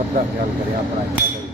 ਅੱਧਾ ਖਿਆਲ ਕਰਿਆ ਆਪਣਾ ਇੱਥੇ ਹੌਲੀ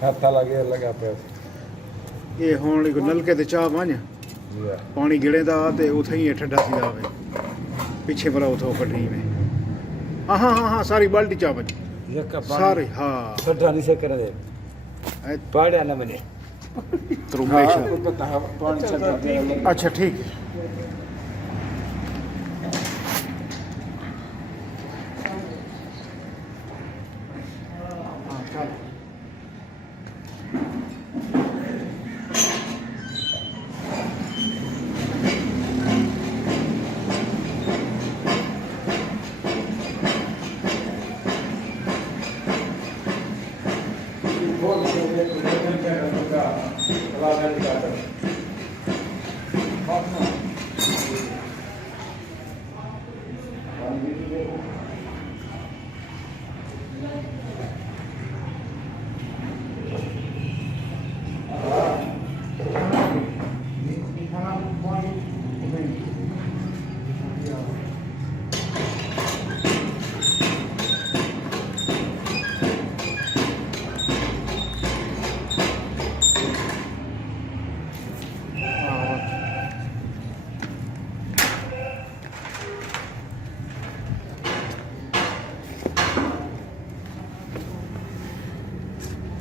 ਛਾਤਾ ਲਗਾ ਪਿਆ ਸੀ। ਇਹ ਹੁਣ ਇੱਕ ਨਲਕੇ ਤੇ ਚਾਹ ਬਣ ਜੀ ਪਾਣੀ ਗਿੜੇ ਦਾ ਤੇ ਉਥੇ ਹੀ ਠੰਡਾ ਸੀ ਜਾਵੇ ਪਿੱਛੇ ਭਲਾ ਉਥੋਂ ਕੱਢਣੀ ਮੈਂ ਹਾਂ ਸਾਰੀ ਬਾਲਟੀ ਚਾਹ ਬਣ एक ਸਾਰੇ ਹਾਂ ठंडा नहीं से कर दे ਇਹ पाड़िया ना बने ਤਰੁਮੇਸ਼ को पता है पानी चल रहा है ਅੱਛਾ ਠੀਕ ਹੈ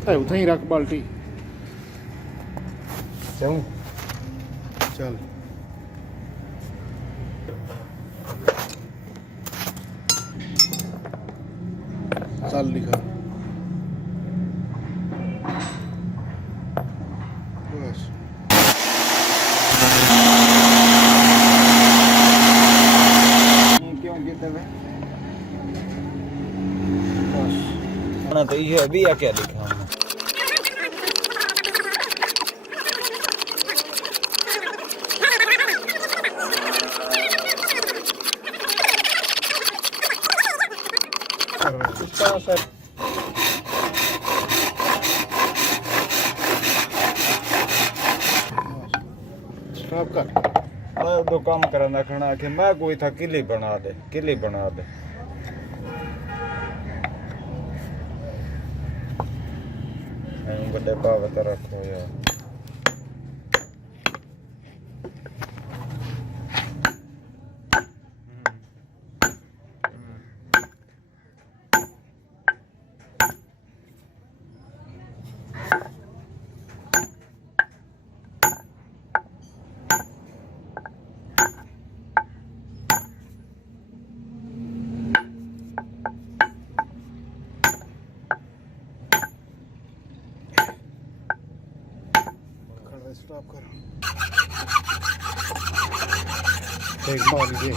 ਇਹ ਉਥੇ ਹੀ ਰੱਖ ਬਾਲਟੀ क्यों ਚੱਲ ਚੱਲ ਲਿਖਾ ਬਸ क्यों कहते हैं ਬਸ ना तो ये अभी आ क्या लिखा हमने सर ਸਟਾਪ ਕਰ मैं दो काम करना खड़ा कि मैं कोई था किले बना दे बड़े बाबत रखो यार स्टॉप कर एक बार ये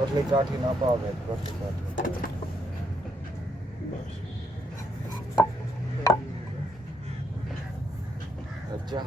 पतली काठी ना पावे पतली काठी अच्छा